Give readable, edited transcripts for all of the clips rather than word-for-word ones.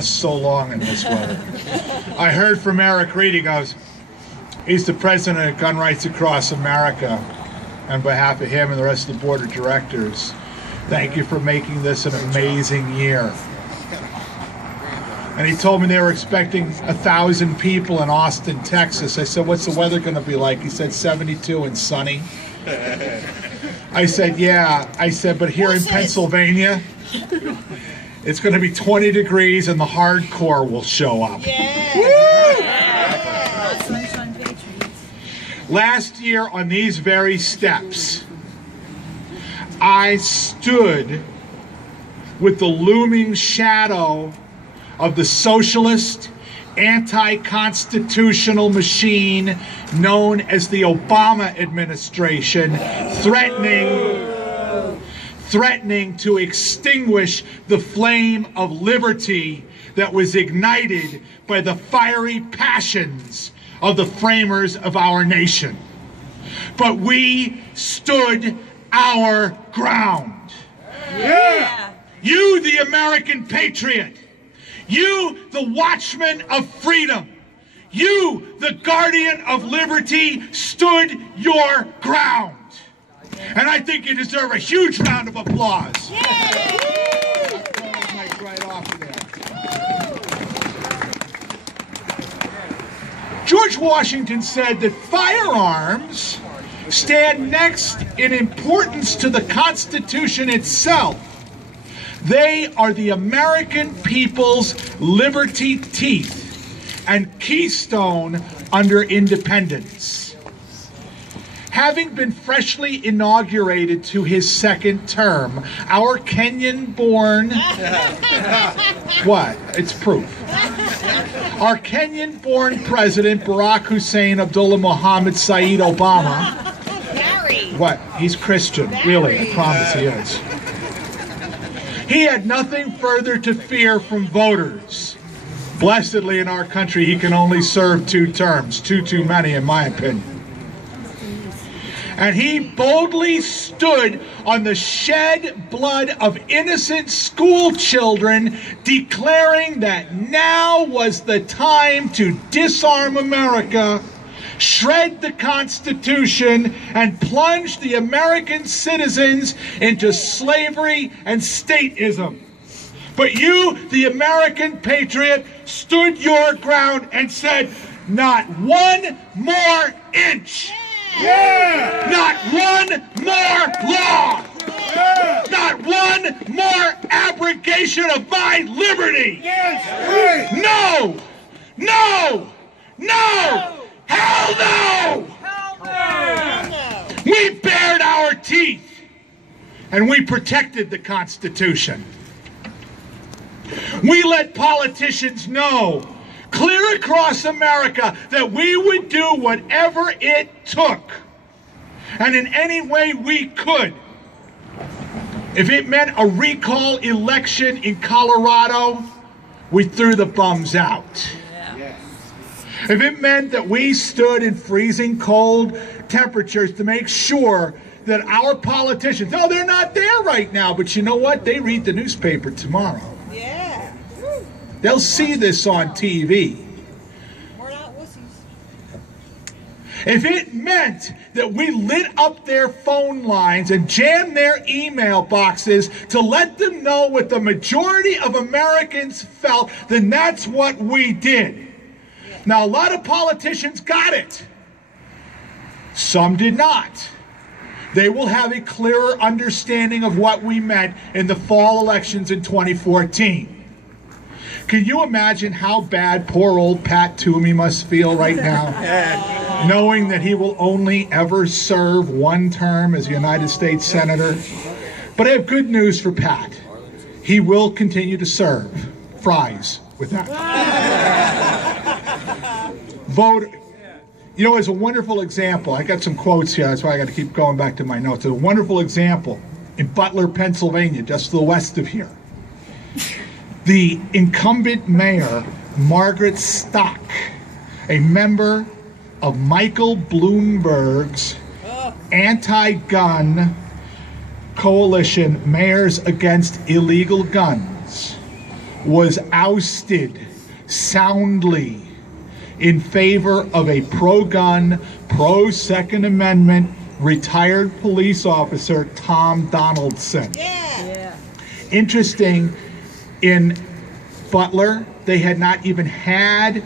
last so long in this weather. I heard from Eric Reed, he goes, he's the president of Gun Rights Across America. On behalf of him and the rest of the board of directors, thank you for making this an amazing year. And he told me they were expecting 1,000 people in Austin, Texas. I said, what's the weather going to be like? He said 72 and sunny. I said, yeah. I said, but here in Pennsylvania, it's going to be 20 degrees and the hardcore will show up. Last year on these very steps, I stood with the looming shadow of the socialist, anti-constitutional machine known as the Obama administration, threatening to extinguish the flame of liberty that was ignited by the fiery passions of the framers of our nation. But we stood our ground. Yeah. You, the American patriot, you, the watchman of freedom, you, the guardian of liberty, stood your ground. And I think you deserve a huge round of applause. Yeah. I'll throw the mic right off of there. George Washington said that firearms stand next in importance to the Constitution itself. They are the American people's liberty teeth and keystone under independence. Having been freshly inaugurated to his second term, our Kenyan-born... What? It's proof. Our Kenyan-born president, Barack Hussein Abdullah Mohammed Saeed Obama... What? He's Christian. Really, I promise he is. He had nothing further to fear from voters. Blessedly in our country, he can only serve 2 terms. Too many, in my opinion. And he boldly stood on the shed blood of innocent school children, declaring that now was the time to disarm America, shred the Constitution, and plunge the American citizens into slavery and statism. But you, the American patriot, stood your ground and said, not one more inch. Yeah. Not one more law. Yeah. Not one more abrogation of my liberty. Yes. No. No. No. Hell no. Hell no. We bared our teeth and we protected the Constitution. We let politicians know clear across America that we would do whatever it took and in any way we could. If it meant a recall election in Colorado, we threw the bums out. Yeah. If it meant that we stood in freezing cold temperatures to make sure that our politicians, no, they're not there right now, but you know what? They read the newspaper tomorrow. Yeah. They'll see this on TV. We're not wussies. If it meant that we lit up their phone lines and jammed their email boxes to let them know what the majority of Americans felt, then that's what we did. Now, a lot of politicians got it. Some did not. They will have a clearer understanding of what we meant in the fall elections in 2014. Can you imagine how bad poor old Pat Toomey must feel right now, knowing that he will only ever serve 1 term as a United States Senator? But I have good news for Pat. He will continue to serve. Fries with that. Vote. You know, as a wonderful example, I got some quotes here, that's why I got to keep going back to my notes. A wonderful example in Butler, Pennsylvania, just to the west of here. The incumbent mayor, Margaret Stock, a member of Michael Bloomberg's anti-gun coalition, Mayors Against Illegal Guns, was ousted soundly in favor of a pro-gun, pro-Second Amendment retired police officer, Tom Donaldson. Yeah. Interesting, in Butler, they had not even had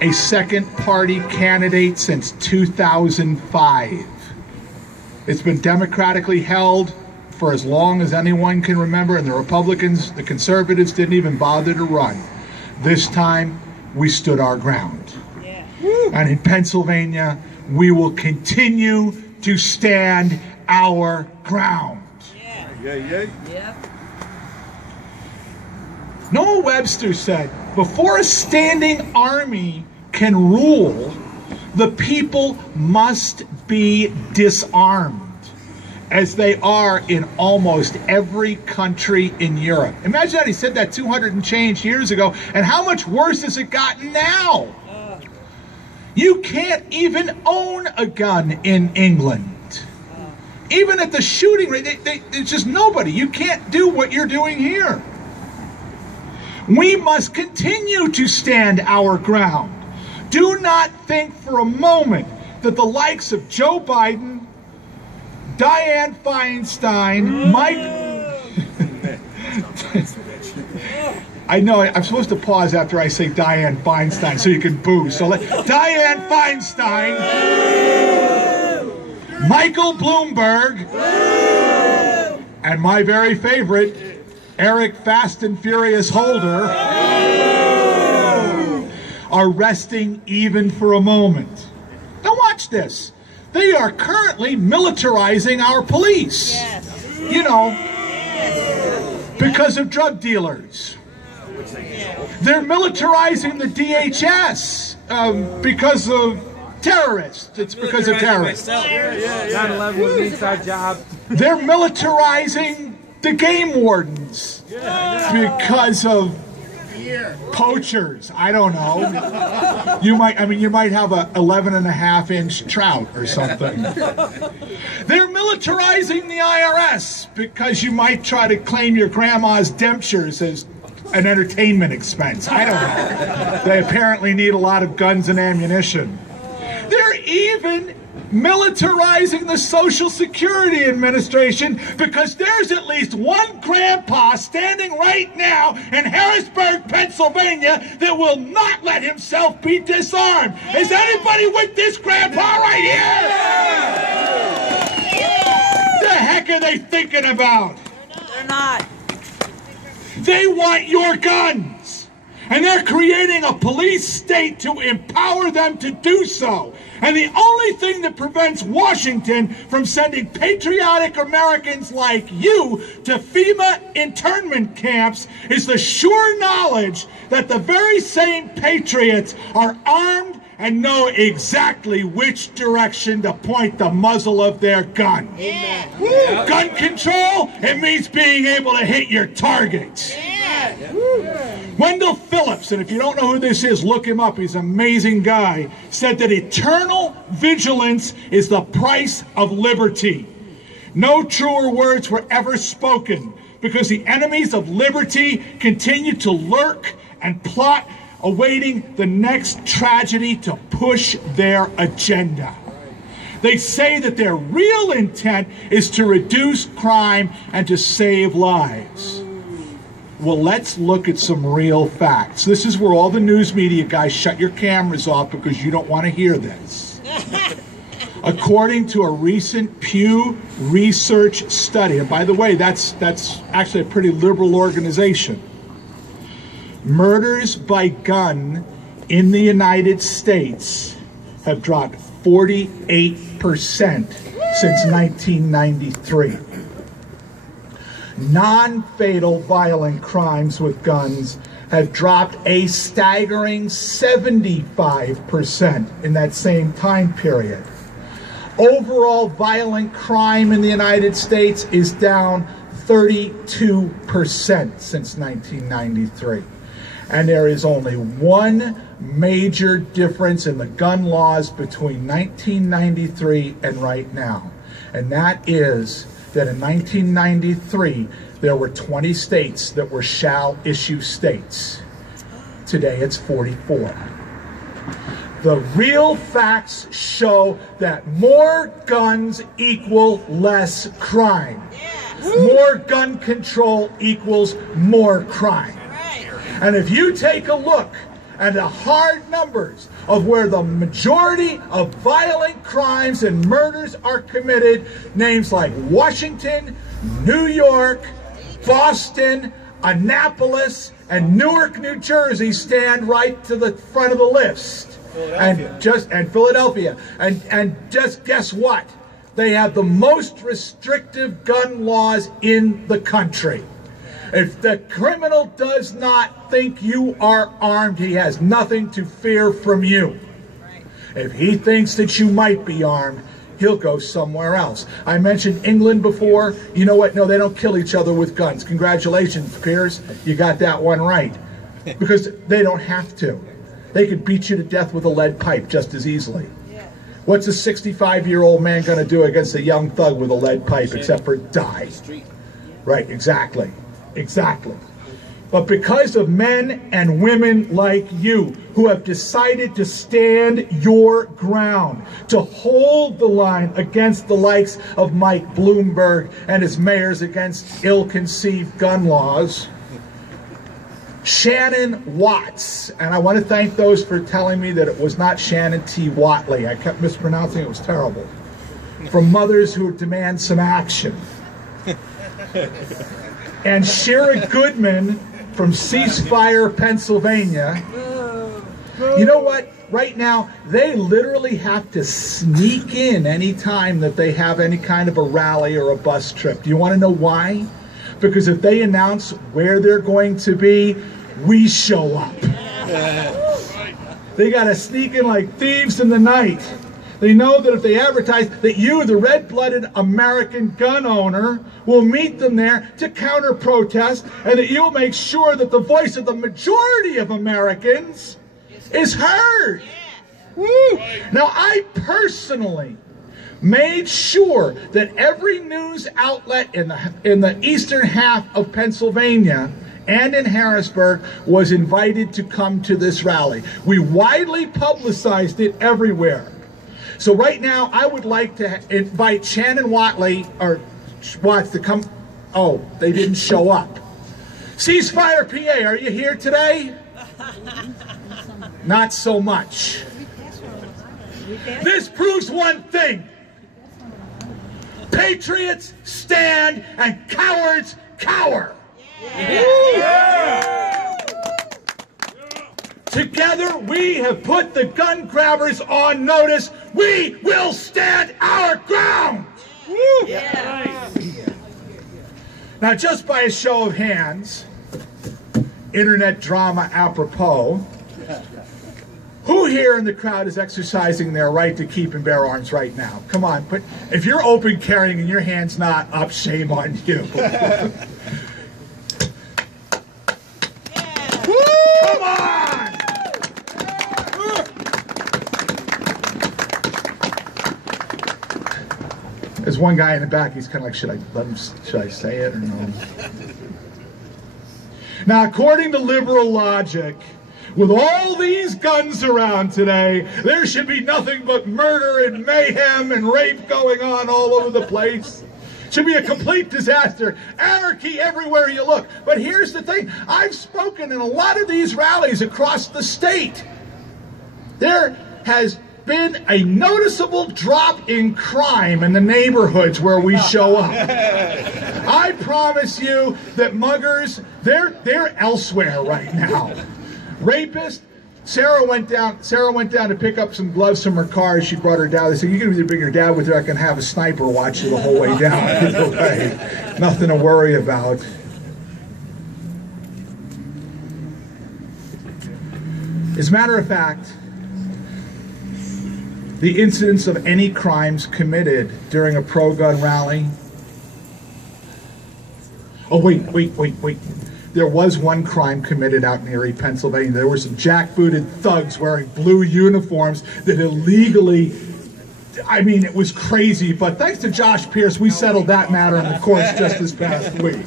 a second party candidate since 2005. It's been democratically held for as long as anyone can remember, and the Republicans, the conservatives didn't even bother to run. This time, we stood our ground. Yeah. And in Pennsylvania, we will continue to stand our ground. Yeah. Noah Webster said, before a standing army can rule, the people must be disarmed, as they are in almost every country in Europe. Imagine that, he said that 200 and change years ago, and how much worse has it gotten now? You can't even own a gun in England. Even at the shooting range, it's just nobody. You can't do what you're doing here. We must continue to stand our ground. Do not think for a moment that the likes of Joe Biden, Dianne Feinstein, Mike... I know, I'm supposed to pause after I say Dianne Feinstein so you can boo. So Dianne Feinstein, Michael Bloomberg, and my very favorite, Eric Fast and Furious Holder, are resting even for a moment. Now watch this. They are currently militarizing our police. Yes. You know, because of drug dealers. They're militarizing the DHS because of terrorists. It's because of terrorists. 9/11 was the inside job. They're militarizing the game wardens because of poachers. I don't know. You might have a 11.5-inch trout or something. They're militarizing the IRS because you might try to claim your grandma's dentures as an entertainment expense. I don't know. They apparently need a lot of guns and ammunition. They're even militarizing the Social Security Administration because there's at least one grandpa standing right now in Harrisburg, Pennsylvania that will not let himself be disarmed. Is anybody with this grandpa right here? The heck are they thinking about? They're not. They want your guns, and they're creating a police state to empower them to do so. And the only thing that prevents Washington from sending patriotic Americans like you to FEMA internment camps is the sure knowledge that the very same patriots are armed and know exactly which direction to point the muzzle of their gun. Yeah. Gun control, it means being able to hit your targets. Wendell Phillips, and if you don't know who this is, look him up, he's an amazing guy, said that eternal vigilance is the price of liberty. No truer words were ever spoken, because the enemies of liberty continue to lurk and plot, awaiting the next tragedy to push their agenda. They say that their real intent is to reduce crime and to save lives. Well, let's look at some real facts. This is where all the news media guys shut your cameras off because you don't want to hear this. According to a recent Pew Research study, and by the way, that's actually a pretty liberal organization, murders by gun in the United States have dropped 48% since 1993. Non-fatal violent crimes with guns have dropped a staggering 75% in that same time period. Overall violent crime in the United States is down 32% since 1993. And there is only one major difference in the gun laws between 1993 and right now. And that is that in 1993, there were 20 states that were shall issue states. Today it's 44. The real facts show that more guns equal less crime. More gun control equals more crime. And if you take a look at the hard numbers of where the majority of violent crimes and murders are committed, names like Washington, New York, Boston, Annapolis, and Newark, New Jersey stand right to the front of the list. Philadelphia. And just guess what? They have the most restrictive gun laws in the country. If the criminal does not think you are armed, he has nothing to fear from you. If he thinks that you might be armed, he'll go somewhere else. I mentioned England before. You know what? No, they don't kill each other with guns. Congratulations, Piers. You got that one right. Because they don't have to. They could beat you to death with a lead pipe just as easily. What's a 65-year-old man going to do against a young thug with a lead pipe except for die? Right, exactly. Exactly. But because of men and women like you who have decided to stand your ground, to hold the line against the likes of Mike Bloomberg and his mayors against ill-conceived gun laws, Shannon Watts, and I want to thank those for telling me that it was not Shannon T. Watley. I kept mispronouncing it. It was terrible. From Mothers Who Demand Some Action. And Shira Goodman from Ceasefire, Pennsylvania. You know what? Right now, they literally have to sneak in any time that they have any kind of a rally or a bus trip. Do you want to know why? Because if they announce where they're going to be, we show up. They got to sneak in like thieves in the night. They know that if they advertise that you, the red-blooded American gun owner, will meet them there to counter-protest, and that you'll make sure that the voice of the majority of Americans is heard. Woo. Now, I personally made sure that every news outlet in the eastern half of Pennsylvania and in Harrisburg was invited to come to this rally. We widely publicized it everywhere. So right now, I would like to invite Shannon Watley, or Watts, to come. Oh, they didn't show up. Ceasefire PA, are you here today? Not so much. This proves one thing. Patriots stand and cowards cower. Yeah. Together we have put the gun grabbers on notice. We will stand our ground. Yeah. Now, just by a show of hands, internet drama apropos, who here in the crowd is exercising their right to keep and bear arms right now? Come on, but if you're open carrying and your hand's not up, shame on you. Come on! There's one guy in the back, he's kind of like, should I say it or no? Now, according to liberal logic, with all these guns around today, there should be nothing but murder and mayhem and rape going on all over the place. It should be a complete disaster. Anarchy everywhere you look. But here's the thing. I've spoken in a lot of these rallies across the state. There has been a noticeable drop in crime in the neighborhoods where we show up. I promise you that muggers, they're elsewhere right now. Rapists, Sarah went down to pick up some gloves from her car. She brought her down. They said, you can either bring your dad with her, I can have a sniper watch you the whole way down. Either way, nothing to worry about. As a matter of fact, the incidence of any crimes committed during a pro-gun rally. Oh, wait. There was one crime committed out in Erie, Pennsylvania. There were some jackbooted thugs wearing blue uniforms that illegally I mean, it was crazy, but thanks to Josh Pierce, we settled that matter in the courts just this past week.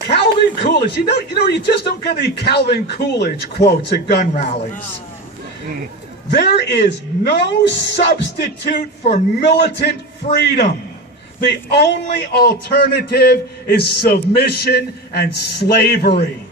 Calvin Coolidge, you know, you just don't get any Calvin Coolidge quotes at gun rallies. There is no substitute for militant freedom. The only alternative is submission and slavery.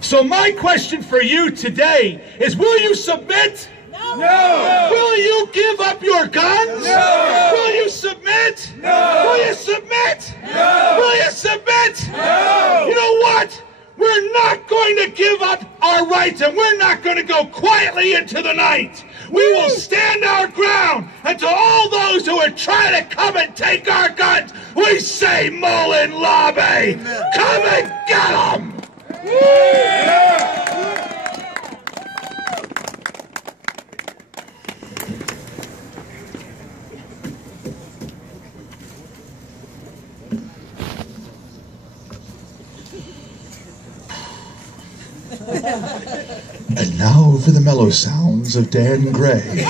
So my question for you today is, will you submit? No. No. Will you give up your guns? No. Will you submit? No. Will you submit? No. Will you submit? No. You know what? We're not going to give up our rights, and we're not going to go quietly into the night. We will stand our ground, and to all those who are trying to come and take our guns, we say, Mullen Lobby, come and get them! And now for the mellow sounds of Dan Gray.